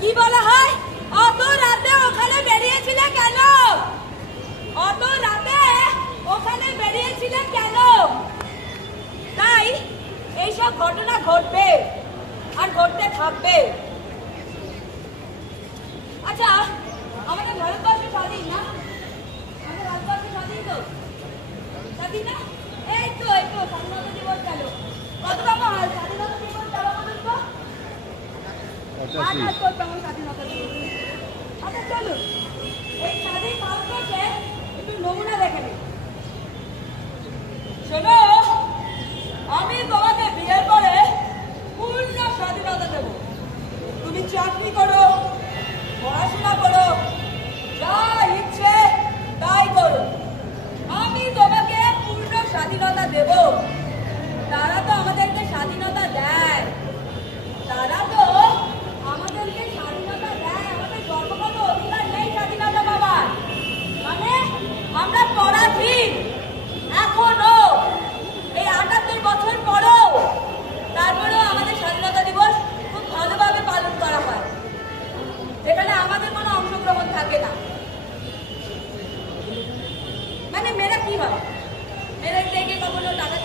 কি বলা হয়, অত রাতে ওখানে বেরিয়েছিলে কেন? অত রাতে ওখানে বেরিয়েছিলে কেন? তাই এইসব ঘটনা ঘটবে আর ঘটতে থাকবে। আচ্ছা, আমাদের ভারতবর্ষ স্বাধীন না? আমাদের ভারতবর্ষ স্বাধীন তো? স্বাধীন না? এই তো স্বাধীনতা দিবস গেল। কতটা মহান স্বাধীনতা দিবস গেল বলুন তো? স্বাধীনতা দিবস। আচ্ছা চলুন, এই স্বাধীন ভারতবর্ষে একটু নমুনা দেখে নিন। শোনো, আমি তোমাকে বিয়ের পরে পূর্ণ স্বাধীনতা দেব। তুমি চাকরি করো, পড়াশোনা করো, যা ইচ্ছে তাই করো, আমি তোমাকে পূর্ণ স্বাধীনতা দেব। তারা তো আমাদেরকে স্বাধীনতা দেয়, আমাদের জন্মগত অধিকার নেই স্বাধীনতা পাবার। মানে আমরা পরাধীন এখনো, এই ৭৮ বছর পরও। তারপরেও আমাদের স্বাধীনতা দিবস খুব ভালোভাবে পালন করা হয়, যেখানে আমাদের কোনো অংশগ্রহণ থাকে না। মানে মেয়েরা কি হয়, মেয়েরা দেখে কখনো টাকা